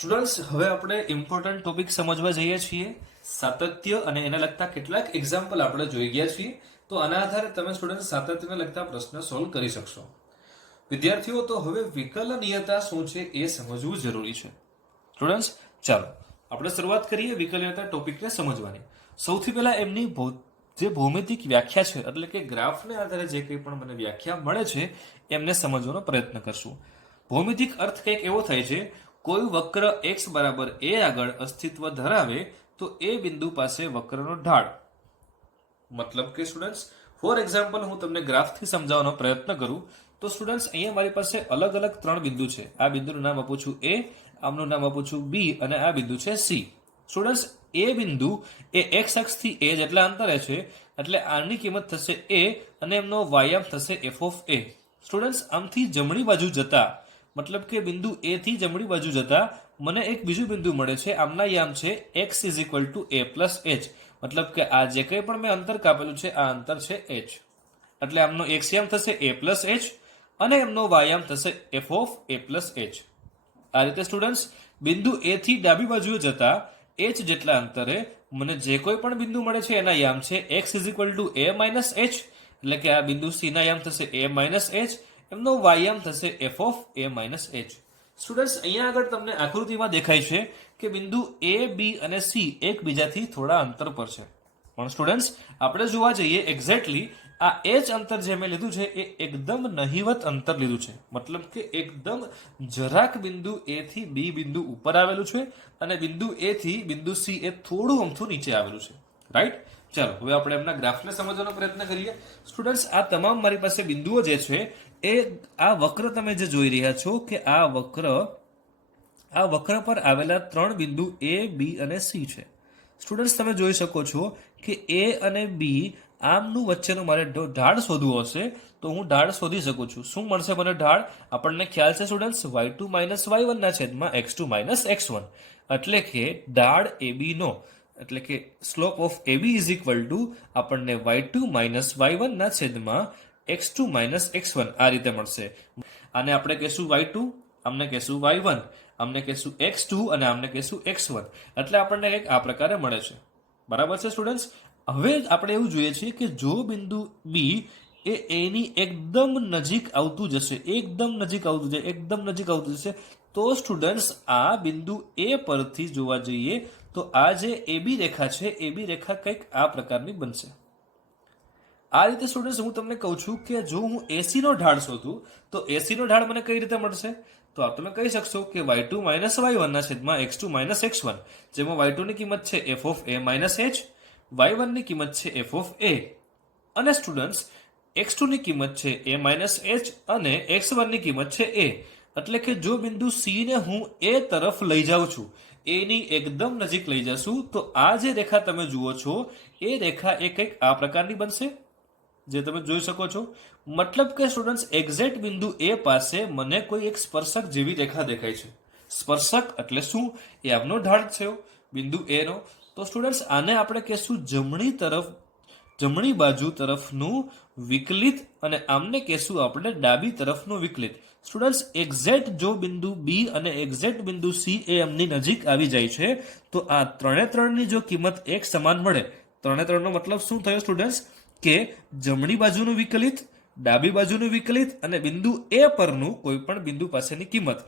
Students હવે આપણે important topic સમજવા જઈએ છીએ સાતત્ય અને એને લગતા કેટલાક એક્ઝામ્પલ આપણે જોઈ ગયા છીએ તો આના આધારે તમે સ્ટુડન્ટ સાતત્યને લગતા પ્રશ્ન સોલ્વ કરી શકશો વિદ્યાર્થીઓ તો હવે વિકલનીયતા શું છે એ સમજવું જરૂરી છે સ્ટુડન્ટ્સ ચાલો આપણે શરૂઆત કરીએ વિકલનીયતા ટોપિકને સમજવાની સૌથી પહેલા એમની જે ભૌમિતિક વ્યાખ્યા છે એટલે કે ગ્રાફને આધારે જે કંઈ પણ મને વ્યાખ્યા મળે છે એમને સમજવાનો પ્રયત્ન કરશું ભૌમિતિક અર્થ કંઈક એવો થાય છે કોઈ વક્ર x બરાબર a આગળ અસ્તિત્વ ધરાવે તો એ બિંદુ પાસે વક્રનો ઢાળ મતલબ કે સ્ટુડન્ટ્સ ફોર એક્ઝામ્પલ હું તમને ગ્રાફથી સમજાવવાનો પ્રયત્ન કરું તો સ્ટુડન્ટ્સ અહીંયા મારી પાસે અલગ અલગ ત્રણ બિંદુ છે આ બિંદુનું નામ આપું છું a આમનું નામ આપું છું b અને આ બિંદુ છે c સ્ટુડન્ટ્સ એ બિંદુ એ x અક્ષથી a જેટલા અંતરે છે એટલે આની કિંમત થશે a અને એમનો વાયામ થશે f ઓફ a સ્ટુડન્ટ્સ આમથી જમણી બાજુ જતા મતલબ કે બિંદુ a થી જમણી બાજુ જતા મને એક બીજું બિંદુ મળે છે આમના યામ છે x = a + h મતલબ કે આ જે કંઈ પણ મેં અંતર કાપેલું છે આ અંતર છે h એટલે આમનો x યામ થશે a + h અને એમનો વાયામ થશે f ઓફ a + h આ રીતે સ્ટુડન્ટ્સ બિંદુ a થી ડાબી બાજુએ જતા h જેટલા અંતરે મને જે કોઈ પણ બિંદુ મળે છે એના યામ છે x = a - h એટલે કે આ બિંદુ c ના યામ થશે a - h એમનો વાયામ થશે f of a - h students અહીંયા આગળ તમને આકૃતિમાં દેખાય છે કે બિંદુ a b અને c એકબીજાથી થોડા અંતર પર છે પણ સ્ટુડન્ટ્સ આપણે જોવા જઈએ એક્ઝેક્ટલી આ h અંતર જે મેં લીધું છે એ એકદમ નહિવત અંતર લીધું છે મતલબ કે એકદમ જરાક બિંદુ a થી b બિંદુ ઉપર આવેલું છે અને બિંદુ a થી બિંદુ c એ થોડું અમથું નીચે આવેલું છે રાઈટ ચાલો હવે આપણે એમના ગ્રાફને સમજવાનો પ્રયત્ન કરીએ સ્ટુડન્ટ્સ આ તમામ મારી પાસે બિંદુઓ જે છે એ આ વક્ર તમે જે જોઈ રહ્યા છો કે આ વક્ર પર આવેલા ત્રણ બિંદુ a b અને c છે સ્ટુડન્ટ્સ તમે જોઈ શકો છો કે a અને b આમનું વચ્ચેનો મારે ઢાળ શોધવો હશે તો હું ઢાળ શોધી શકું છું શું મળશે મને ઢાળ આપણને ખ્યાલ છે સ્ટુડન્ટ્સ y2 - y1 ના છેદમાં x2 - x1 એટલે કે ઢાળ ab નો એટલે કે સ્લોપ ઓફ AB = આપણને y2 - y1 ના છેદમાં x2 - x1 આ રીતે મળશે આને આપણે કહેશું y2 આમને કહેશું y1 આમને કહેશું x2 અને આમને કહેશું x1 એટલે આપણને કંઈક આ પ્રકારે મળે છે બરાબર છે સ્ટુડન્ટ્સ હવે આપણે એવું જોઈએ છીએ કે જો બિંદુ B એ A ની એકદમ નજીક આવતું જશે એકદમ નજીક આવતું જશે તો સ્ટુડન્ટ્સ આ બિંદુ A પરથી જોવા જઈએ તો આ જે AB રેખા છે AB રેખા કંઈક આ પ્રકારની બનશે આ રીતે સ્ટુડન્ટ્સ હું તમને કહું છું કે જો હું AC નો ઢાળ શોધું તો AC નો ઢાળ મને કઈ રીતે મળશે તો આપ તમે કહી શકશો કે y2 - y1 ના છેદમાં x2 - x1 જેમાં y2 ની કિંમત છે f of a - h y1 ની કિંમત છે f ઓફ a અને સ્ટુડન્ટ્સ x2 ની કિંમત છે a - h અને x1 ની કિંમત છે a એટલે કે જો બિંદુ C ને હું a તરફ લઈ જાઉં છું a ની એકદમ નજીક લઈ જશું તો આ જે રેખા તમે જુઓ છો એ રેખા એ કંઈક આ પ્રકારની બનશે જે તમે જોઈ શકો છો મતલબ કે સ્ટુડન્ટ્સ એક્ઝેક્ટ બિંદુ A પાસે મને કોઈ એક સ્પર્શક જેવી રેખા દેખાય છે સ્પર્શક એટલે શું એ આમનો ઢાળ છે બિંદુ A નો તો સ્ટુડન્ટ્સ આને આપણે કહેશું જમણી બાજુ તરફનું વિકલિત અને આમને કહેશું આપણે ડાબી તરફનું વિકલિત સ્ટુડન્ટ્સ એક્ઝેક્ટ જો બિંદુ B અને એક્ઝેક્ટ બિંદુ C એ એમની નજીક આવી જાય છે તો આ ત્રણની જો કિંમત એક સમાન મળે ત્રણનો મતલબ શું થયો સ્ટુડન્ટ્સ કે જમણી બાજુનું વિકલિત ડાબી બાજુનું વિકલિત અને બિંદુ A પરનું કોઈ પણ બિંદુ પાસેની કિંમત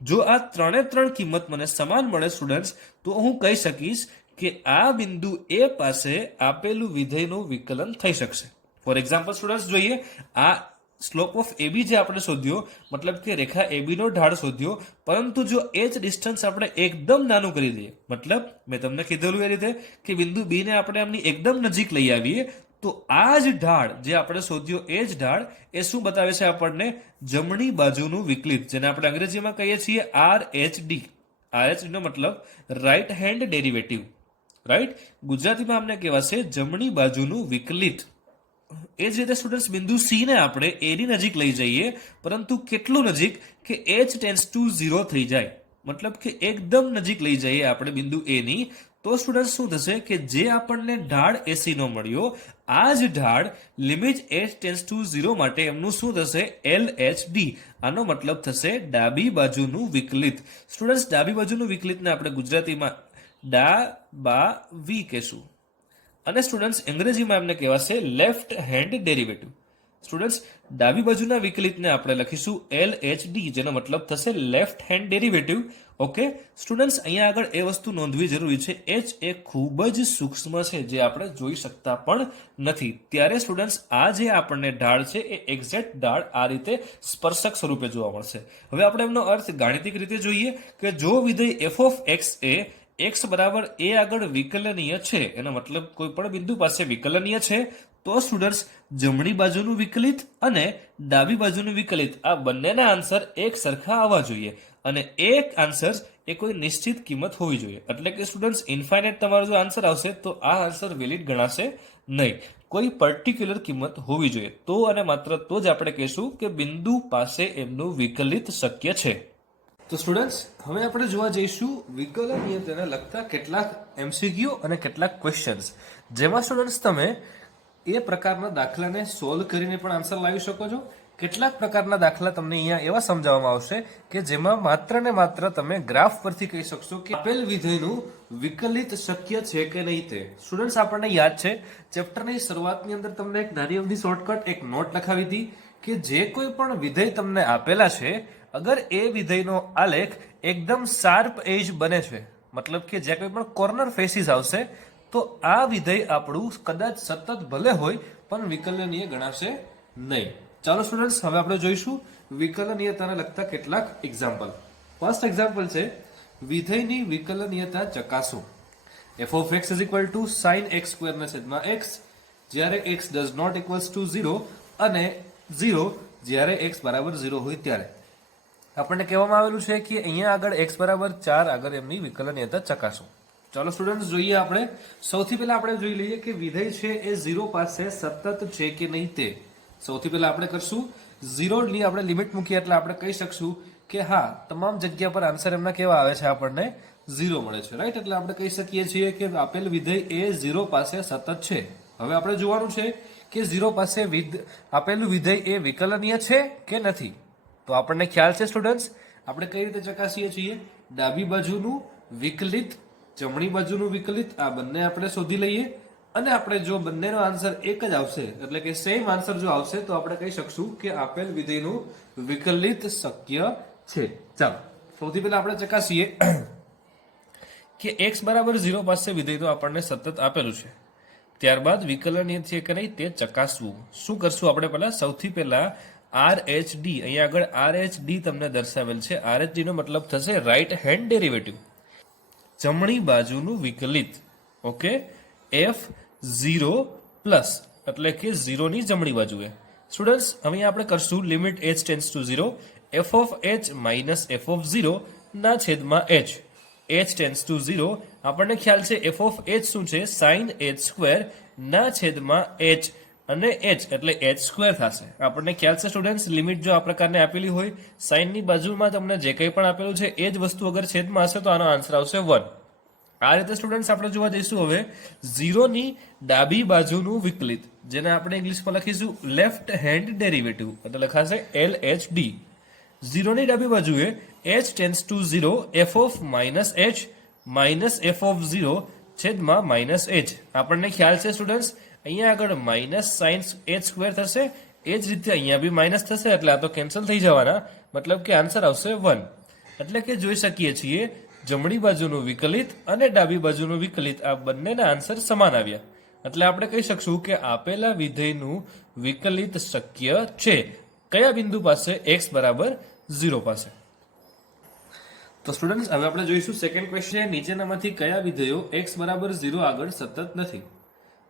જો આ ત્રણ કિંમત મને સમાન મળે સ્ટુડન્ટ્સ તો હું કહી શકીશ કે આ બિંદુ A પાસે આપેલું વિધેયનું વિકલન થઈ શકશે ફોર એક્ઝામ્પલ સ્ટુડન્ટ્સ જોઈએ આ સ્લોપ ઓફ AB જે આપણે શોધ્યો મતલબ કે રેખા AB નો ઢાળ શોધ્યો પરંતુ જો h ડિસ્ટન્સ આપણે એકદમ નાનું કરી દઈએ મતલબ મેં તમને કીધેલું એ રીતે કે બિંદુ B ને આપણે આમની એકદમ નજીક લઈ આવીએ તો આ જ ઢાળ જે આપણે શોધ્યો એ જ ઢાળ એ શું બતાવે છે આપણને જમણી બાજુનું વિકલિત જેને આપણે અંગ્રેજીમાં કહીએ છીએ RHD નો મતલબ રાઈટ હેન્ડ ડેરિવેટિવ રાઈટ ગુજરાતીમાં આપણે કહેવાશે જમણી બાજુનું વિકલિત એ જ રીતે સ્ટુડન્ટ્સ બિંદુ C ને આપણે A ની નજીક લઈ જઈએ પરંતુ કેટલું નજીક કે h → 0 થઈ જાય મતલબ કે એકદમ નજીક લઈ જઈએ આપણે બિંદુ A ની તો સ્ટુડન્ટ શું થશે કે જે આપણને ઢાળ એસી નો મળ્યો, આ જ ઢાળ લિમિટ h ટેન્સ ટુ 0 માટે એમનું શું થશે? LHD. આનો મતલબ થશે ડાબી બાજુનું વિકલિત. સ્ટુડન્ટ્સ, ડાબી બાજુનું વિકલિતને આપણે ગુજરાતીમાં ડા બા વી કહેશું, અને સ્ટુડન્ટ્સ અંગ્રેજીમાં એમને કહેવાશે લેફ્ટ હેન્ડ ડેરિવેટિવ. સ્ટુડન્ટ્સ, ડાબી બાજુના વિકલિતને આપણે લખીશું LHD, જેનો મતલબ થશે left hand derivative. Okay students, અહીંયા આગળ એ વસ્તુ નોંધવી જરૂરી છે, h એ ખૂબ જ સૂક્ષ્મ છે, જે આપણે જોઈ શકતા પણ નથી. ત્યારે સ્ટુડન્ટ્સ, આ જે આપણને ઢાળ છે એ એક્ઝેક્ટ ઢાળ આ રીતે સ્પર્શક સ્વરૂપે જોવા મળશે. હવે આપણે એમનો અર્થ ગાણિતિક રીતે જોઈએ કે જો વિધેય f of x A x બરાબર a આગળ વિકલનીય છે, એનો મતલબ કોઈ પણ બિંદુ પાસે વિકલનીય છે, તો સ્ટુડન્ટ્સ જમણી બાજુનું વિકલિત અને ડાબી બાજુનું વિકલિત આ બંનેના આન્સર એક સરખા આવવા જોઈએ, અને એક આન્સર એ કોઈ નિશ્ચિત કિંમત હોવી જોઈએ. એટલે કે સ્ટુડન્ટ્સ ઇન્ફાઇનાઇટ તમારો જો આન્સર આવશે તો આ આન્સર વેલિડ ગણાશે નહીં. કોઈ પર્ટિક્યુલર કિંમત હોવી જોઈએ, તો અને માત્ર તો જ આપણે કહીશું કે બિંદુ પાસે એમનું વિકલિત શક્ય છે. તો સ્ટુડન્ટ્સ, હવે આપણે જોવા જઈશું વિકલનીયતાને લગતા કેટલાક MCQ અને કેટલાક ક્વેશ્ચન્સ, જેમાં સ્ટુડન્ટ્સ તમે એ પ્રકારના દાખલાને સોલ્વ કરીને પણ આન્સર લાવી શકો છો. કેટલાક પ્રકારના દાખલા તમને અહીંયા એવા સમજાવવામાં આવશે કે જેમાં માત્ર ને માત્ર તમે ગ્રાફ પરથી કહી શકશો કે આપેલ વિધેયનું વિકલિત શક્ય છે કે નહીં તે. સ્ટુડન્ટ્સ, આપણને યાદ છે ચેપ્ટરની શરૂઆતની અંદર તમને એક નાની અમથી શોર્ટકટ એક નોટ લખાવી હતી કે જે કોઈ પણ વિધેય તમને આપેલા છે, અગર એ વિધેયનો આલેખ એકદમ શાર્પ એજ બને છે, મતલબ કે જ્યાં કોઈ પણ કોર્નર ફેસીસ આવશે, તો આ વિધેય આપણું કદાચ સતત ભલે હોય પણ વિકલનીય ગણાશે નહીં. ચાલો સ્ટુડન્ટ્સ, હવે આપણે જોઈશું વિકલનીયતાને લગતા કેટલાક એક્ઝામ્પલ. ફર્સ્ટ એક્ઝામ્પલ છે વિધેયની વિકલનીયતા ચકાસો. f of x is equal to sin x square ના છેદમાં x જ્યારે x does not equals to 0 અને 0 જ્યારે x બરાબર 0 હોય ત્યારે. આપણને કહેવામાં આવેલું છે કે અહીંયા આગળ x બરાબર 4 આગળ એમની વિકલનીયતા ચકાસો. ચાલો સ્ટુડન્ટ્સ, જોઈએ આપણે. સૌથી પહેલા આપણે જોઈ લઈએ કે વિધેય છે એ 0 પાસે સતત છે કે નહીં તે. સૌથી પહેલા આપણે કરશું 0 ની આપણે લિમિટ મૂકીએ એટલે આપણે કહી શકશું કે હા, તમામ જગ્યા પર આન્સર એમના કેવા આવે છે? આપણને 0 મળે છે, રાઈટ? એટલે આપણે કહી શકીએ છીએ કે આપેલ વિધેય એ 0 પાસે સતત છે. હવે આપણે જોવાનું છે કે 0 પાસે આપેલું વિધેય એ વિકલનીય છે કે નથી. તો આપણને ખ્યાલ છે સ્ટુડન્ટ્સ, આપણે કઈ રીતે ચકાસીએ છીએ? ડાબી બાજુનું વિકલિત, જમણી બાજુનું વિકલિત, આ બંને આપણે શોધી લઈએ, અને આપણે જો બંનેનો આન્સર એક જ આવશે, એટલે કે સેમ આન્સર જો આવશે, તો આપણે કહી શકશું કે આપેલ વિધેયનું વિકલિત શક્ય છે. ચાલો સૌથી પહેલા આપણે ચકાસીએ કે x બરાબર 0 પાસે વિધેય તો આપણને સતત આપેલું છે. ત્યારબાદ વિકલનીય છે કે નહીં તે ચકાસવું. શું કરશું આપણે? પહેલા સૌથી પહેલા RHD, અહીંયા આગળ RHD તમને દર્શાવેલ છે. RHD નો મતલબ થશે રાઈટ હેન્ડ ડેરિવેટિવ, જમણી બાજુનું વિકલિત. ઓકે, F0 પ્લસ એટલે કે 0 ની જમણી બાજુએ. સ્ટુડન્ટ્સ, હવે આપણે કરશું limit h tense two 0 f of h minus f of 0 ના છેદમાં h. h ટેન્સ ટુ 0 આપણને ખ્યાલ છે f of h શું છે? sin h સ્ક્વેર ના છેદમાં h, અને h એટલે h સ્ક્વેર થશે. આપણને ખ્યાલ છે સ્ટુડન્ટ્સ, લિમિટ જો આ પ્રકારને આપેલી હોય, સાઇન ની બાજુમાં તમને જે કંઈ પણ આપેલું છે એ જ વસ્તુ અગર છેદમાં હશે તો આનો આન્સર આવશે 1. આ રીતે સ્ટુડન્ટ્સ આપણે જોવા જઈશું હવે 0 ની ડાબી બાજુનું વિકલિત, જેને આપણે ઇંગ્લિશમાં લખીશું લેફ્ટ હેન્ડ ડેરિવેટિવ, એટલે લખાશે LHD. 0 ની ડાબી બાજુએ h tense two 0 f of minus h minus f of 0 છેદમાં માઇનસ h. આપણને ખ્યાલ છે સ્ટુડન્ટ્સ, અહીંયા આગળ માઇનસ સાઇન h સ્ક્વેર થશે, એ જ રીતે અહીંયા બી માઇનસ થશે, એટલે આ તો કેન્સલ થઈ જવાના, મતલબ કે આન્સર આવશે 1. એટલે કે જોઈ શકીએ છીએ જમણી બાજુનું વિકલિત અને ડાબી બાજુનું વિકલિત આ બંનેના આન્સર સમાન આવ્યા. એટલે આપણે કહી શકશું કે આપેલા વિધેયનું વિકલિત શક્ય છે. કયા બિંદુ પાસે? x બરાબર 0 પાસે. તો સ્ટુડન્ટ્સ, હવે આપણે જોઈશું સેકન્ડ ક્વેશ્ચન. નીચેનામાંથી કયા વિધેયો x બરાબર 0 આગળ સતત નથી?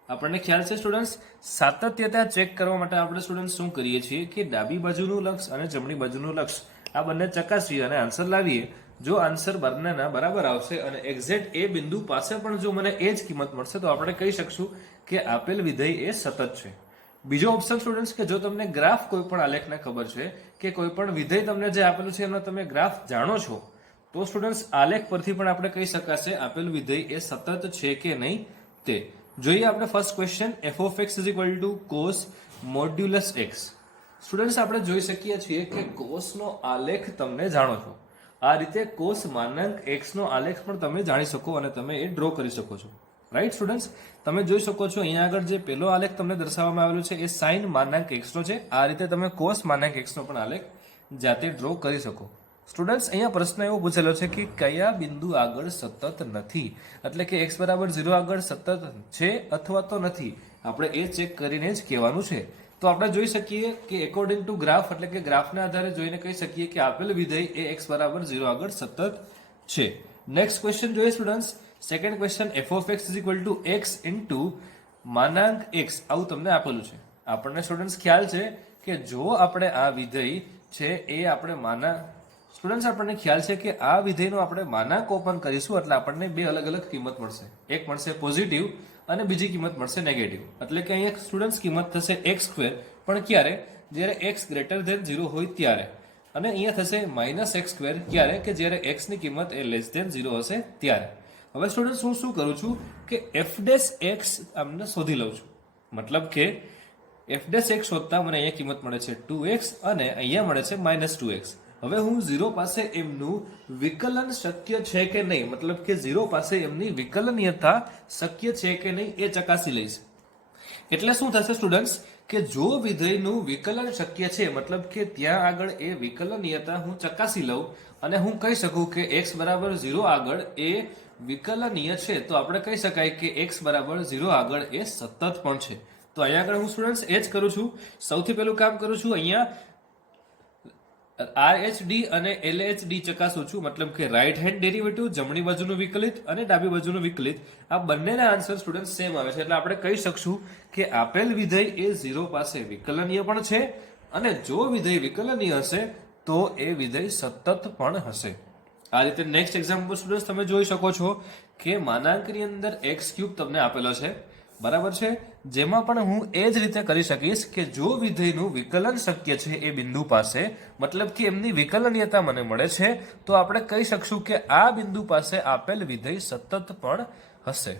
આપણને ખ્યાલ છે સ્ટુડન્ટ્સ, સાતત્યતા ચેક કરવા માટે આપણે સ્ટુડન્ટ્સ શું કરીએ છીએ કે ડાબી બાજુનું લક્ષ અને જમણી બાજુનું લક્ષ આ બંને ચકાસીએ અને આન્સર લાવીએ. જો આન્સર બંનેના બરાબર આવશે અને એક્ઝેક્ટ એ બિંદુ પાસે પણ જો મને એ જ કિંમત મળશે, તો આપણે કહી શકશું કે આપેલ વિધેય એ સતત છે. બીજો ઓપ્શન સ્ટુડન્ટ્સ, કે જો તમને ગ્રાફ કોઈ પણ આલેખને ખબર છે કે કોઈ પણ વિધેય તમને જે આપેલું છે એનો તમે ગ્રાફ જાણો છો, તો સ્ટુડન્ટ્સ આલેખ પરથી પણ આપણે કહી શકાશે આપેલ વિધેય એ સતત છે કે નહીં તે. જોઈએ આપણે first question, f of x is equal to cos modulus x. Students આપણે જોઈ શકીએ છીએ કે cos નો આલેખ તમને જાણો છો. આ રીતે cos માનાંક x નો આલેખ પણ તમે જાણી શકો અને તમે એ ડ્રો કરી શકો છો. રાઈટ સ્ટુડન્ટ્સ, તમે જોઈ શકો છો અહીંયા આગળ જે પેલો આલેખ તમને દર્શાવવામાં આવેલો છે એ sin માનાંક x નો છે. આ રીતે તમે cos માનાંક x નો પણ આલેખ જાતે ડ્રો કરી શકો. સ્ટુડન્ટ્સ, અહીંયા પ્રશ્ન એવો પૂછેલો છે કે કયા બિંદુ આગળ સતત નથી, એટલે કે x બરાબર 0 આગળ સતત છે અથવા તો નથી, આપણે એ ચેક કરીને જ કહેવાનું છે. તો આપણે જોઈ શકીએ કે એકોર્ડિંગ ટુ ગ્રાફ, એટલે કે ગ્રાફના આધારે જોઈને કહી શકીએ કે આપેલ વિધેય એ x બરાબર 0 આગળ સતત છે. નેક્સ્ટ ક્વેશ્ચન જોઈએ students, second question, f of x is equal to x into માનાંક x, આવું તમને આપેલું છે. આપણને સ્ટુડન્ટ્સ ખ્યાલ છે કે જો આપણે આ વિધેય છે એ આપણે સ્ટુડન્ટ્સ આપણને ખ્યાલ છે કે આ વિધેયનો આપણે માનાંક ઓપન કરીશું એટલે આપણને બે અલગ અલગ કિંમત મળશે. એક મળશે પોઝિટિવ અને બીજી કિંમત મળશે નેગેટિવ. એટલે કે અહીંયા સ્ટુડન્ટ્સ કિંમત થશે x², પણ ક્યારે? જ્યારે x ગ્રેટર ધેન 0 હોય ત્યારે. અને અહીંયા થશે -x², ક્યારે? કે જ્યારે x ની કિંમત એ લેસ ધેન 0 હશે ત્યારે. હવે સ્ટુડન્ટ્સ હું શું કરું છું કે f' આમને શોધી લઉં છું. મતલબ કે f' શોધતા મને અહીંયા કિંમત મળે છે 2x અને અહીંયા મળે છે -2x. હવે હું 0 પાસે એમનું વિકલન શક્ય છે કે નહીં, મતલબ કે 0 પાસે એમની વિકલનીયતા શક્ય છે કે નહીં એ ચકાસી લઈશ. એટલે શું થશે સ્ટુડન્ટ્સ કે જો વિધેયનું વિકલન શક્ય છે, મતલબ કે ત્યાં આગળ એ વિકલનીયતા હું ચકાસી લઉં અને હું કહી શકું કે x બરાબર 0 આગળ એ વિકલનીય છે, તો આપણે કહી શકાય કે x બરાબર 0 આગળ એ સતત પણ છે. તો અહીંયા આગળ હું સ્ટુડન્ટ્સ એ જ કરું છું. સૌથી પહેલું કામ કરું છું, અહીંયા RHD અને LHD ચકાસું છું, મતલબ કે રાઈટ હેન્ડ ડેરિવેટિવ, જમણી બાજુનું વિકલિત અને ડાબી બાજુનું વિકલિત, આ બંનેના આન્સર સ્ટુડન્ટ સેમ આવે છે. એટલે આપણે કહી શકશું કે આપેલ વિધેય એ 0 પાસે વિકલનીય પણ છે અને જો વિધેય વિકલનીય હશે તો એ વિધેય સતત પણ હશે. આ રીતે નેક્સ્ટ એક્ઝામ્પલ સ્ટુડન્ટ તમે જોઈ શકો છો કે માનાંકની અંદર x³ તમને આપેલો છે, બરાબર છે, જેમાં પણ હું એ જ રીતે કરી શકીશ કે જો વિધેયનું વિકલન શક્ય છે એ બિંદુ પાસે, મતલબ કે એમની વિકલનીયતા મને મળે છે, તો આપણે કહી શકશું કે આ બિંદુ પાસે આપેલ વિધેય સતત પણ હશે.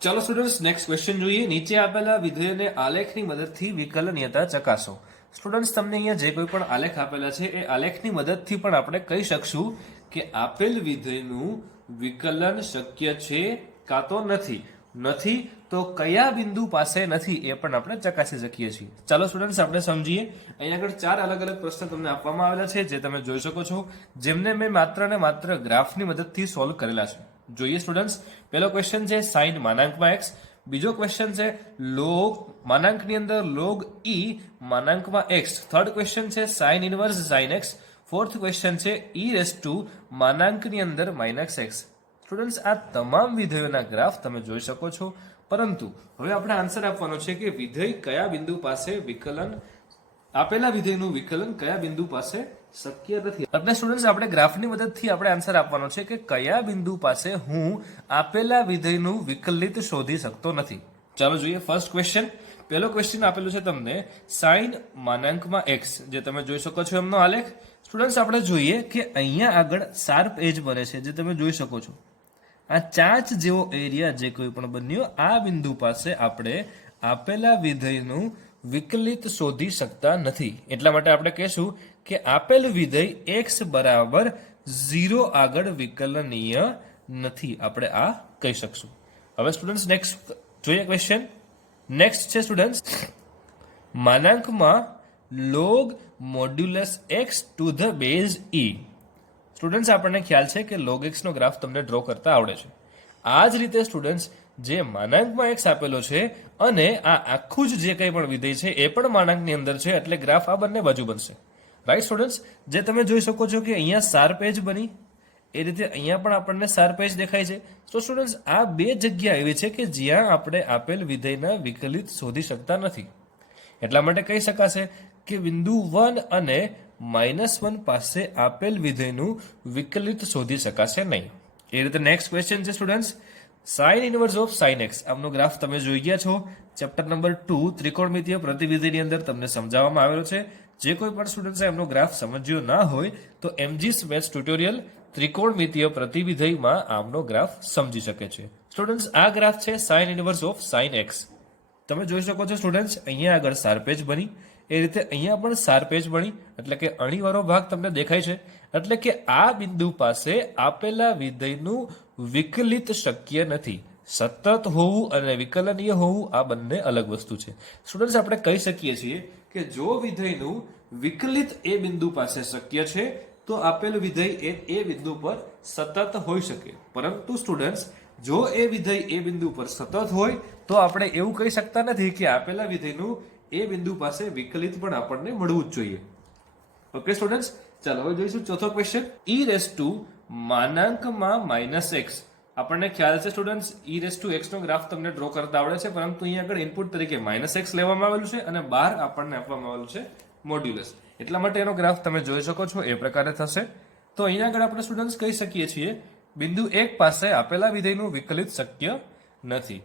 ચાલો સ્ટુડન્ટ્સ નેક્સ્ટ ક્વેશ્ચન જોઈએ. નીચે આપેલા વિધેયને આલેખની મદદથી વિકલનીયતા ચકાસો. સ્ટુડન્ટ્સ, તમને અહીંયા જે કોઈ પણ આલેખ આપેલા છે એ આલેખની મદદથી પણ આપણે કહી શકશું કે આપેલ વિધેયનું વિકલન શક્ય છે કાં તો નથી તો કયા બિંદુ પાસે નથી એ પણ આપણે ચકાસી શકીએ છીએ. ચાલો સ્ટુડન્ટ્સ આપણે સમજીએ. અહીંયા આગળ 4 અલગ અલગ પ્રશ્ન તમને આપવામાં આવેલા છે જે તમે જોઈ શકો છો, જેમને મેં માત્ર ને માત્ર ગ્રાફની મદદથી સોલ્વ કરેલા છે. જોઈએ સ્ટુડન્ટ્સ, પહેલો ક્વેશ્ચન છે sin માનાંકમાં x, બીજો ક્વેશ્ચન છે log માનાંકની અંદર log e માનાંકમાં x, third question છે sin inverse sin x, fourth question છે e માનાંકની અંદર -x. સ્ટુડન્ટ્સ, આ તમામ વિધેયોના ગ્રાફ તમે જોઈ શકો છો, પરંતુ હવે આપણે આન્સર આપવાનો છે કે વિધેય કયા બિંદુ પાસે વિકલન, આપેલા વિધેયનું વિકલન કયા બિંદુ પાસે શક્ય નથી. એટલે સ્ટુડન્ટ્સ આપણે ગ્રાફની મદદથી આપણે આન્સર આપવાનો છે કે કયા બિંદુ પાસે હું આપેલા વિધેયનું વિકલિત શોધી શકતો નથી. ચાલો જોઈએ ફર્સ્ટ ક્વેશ્ચન. પહેલો ક્વેશ્ચન આપેલું છે તમને sin માનાંકમાં x, જે તમે જોઈ શકો છો એમનો આલેખ. સ્ટુડન્ટ્સ આપણે જોઈએ કે અહીંયા આગળ શાર્પ એજ બને છે, જે તમે જોઈ શકો છો. આ ચાંચ જેવો એરિયા જે કોઈ પણ બન્યો, આ બિંદુ પાસે આપણે આપેલા વિધેયનું વિકલિત શોધી શકતા નથી. એટલા માટે આપણે કહેશું કે આપેલ વિધેય x બરાબર 0 આગળ વિકલનીય નથી. આપણે આ કહી શકશું. હવે સ્ટુડન્ટ્સ નેક્સ્ટ જોઈએ ક્વેશ્ચન. નેક્સ્ટ છે સ્ટુડન્ટ્સ માનાંકમાં log modulus x to the base e. Students આપણને ખ્યાલ છે કે log x નો ગ્રાફ તમને ડ્રો કરતા આવડે છે. આ જ રીતે સ્ટુડન્ટ્સ જે માનાંકમાં x આપેલો છે અને આ આખું જ જે કંઈ પણ વિધેય છે એ પણ માનાંકની અંદર છે, એટલે ગ્રાફ આ બંને બાજુ બનશે. રાઈટ સ્ટુડન્ટ્સ, જે તમે જોઈ શકો છો કે અહીંયા શાર્પ એજ બની, એ રીતે અહીંયા પણ આપણને શાર્પ એજ દેખાય છે. તો સ્ટુડન્ટ્સ આ બે જગ્યા એવી છે કે જ્યાં આપણે આપેલ વિધેયના વિકલિત શોધી શકતા નથી. એટલા માટે કહી શકાશે કે બિંદુ 1 અને -1 પાસે આપેલ વિધેયનું વિકલિત શોધી શકાશે નહીં. એ રીતે નેક્સ્ટ ક્વેશ્ચન છે students sin inverse of sin x. આમનો ગ્રાફ તમે જોઈ ગયા છો ચેપ્ટર નંબર 2 ત્રિકોણમિતિય પ્રતિવિધિની અંદર તમને સમજાવવામાં આવેલો છે. જે કોઈ પણ સ્ટુડન્ટ્સે એમનો ગ્રાફ સમજ્યો ના હોય તો એમજીસ મેથ્સ ટ્યુટોરિયલ ત્રિકોણમિતીય પ્રતિવિધેયમાં આમનો ગ્રાફ સમજી શકે છે. સ્ટુડન્ટ્સ, આ ગ્રાફ છે sine inverse of sine x. તમે જોઈ શકો છો સ્ટુડન્ટ્સ, અહીંયા આગળ સારપેજ બની, એ રીતે અહીંયા પણ સારપેજ બની, એટલે કે અણીવાળો ભાગ તમને દેખાય છે. એટલે કે આ બિંદુ પાસે આપેલા વિધેયનું વિકલિત શક્ય નથી. સતત હોવું અને વિકલનીય હોવું આ બંને અલગ વસ્તુ છે. સ્ટુડન્ટ્સ, આપણે કહી શકીએ છીએ કે જો વિધેયનું વિકલિત એ બિંદુ પાસે શક્ય છે તો આપેલું વિધેય એ બિંદુ પર સતત હોઈ શકે. પરંતુ સ્ટુડન્ટ્સ, જો એ વિધેય એ બિંદુ પર સતત હોય તો આપણે એવું કહી શકતા નથી કે આપેલા વિધેયનું એ બિંદુ પાસે વિકલિત પણ આપણને મળવું જ જોઈએ. ઓકે સ્ટુડન્ટ્સ, ચાલો હવે જોઈશું ચોથો ક્વેશ્ચન. ઈ રેસ ટુ માનાંકમાં માઇનસ એક્સ. આપણને ખ્યાલ છે students, e raise to x નો ગ્રાફ તમને ડ્રો કરતા આવડે છે, પરંતુ અહીંયા આગળ ઇનપુટ તરીકે માઇનસ એક્સ લેવામાં આવેલું છે અને બહાર આપણને આપવામાં આવેલું છે મોડ્યુલસ. એટલા માટે એનો ગ્રાફ તમે જોઈ શકો છો એ પ્રકારે થશે. તો અહીંયા આગળ આપણે સ્ટુડન્ટ્સ કહી શકીએ છીએ બિંદુ 1 પાસે આપેલા વિધેયનું વિકલિત શક્ય નથી.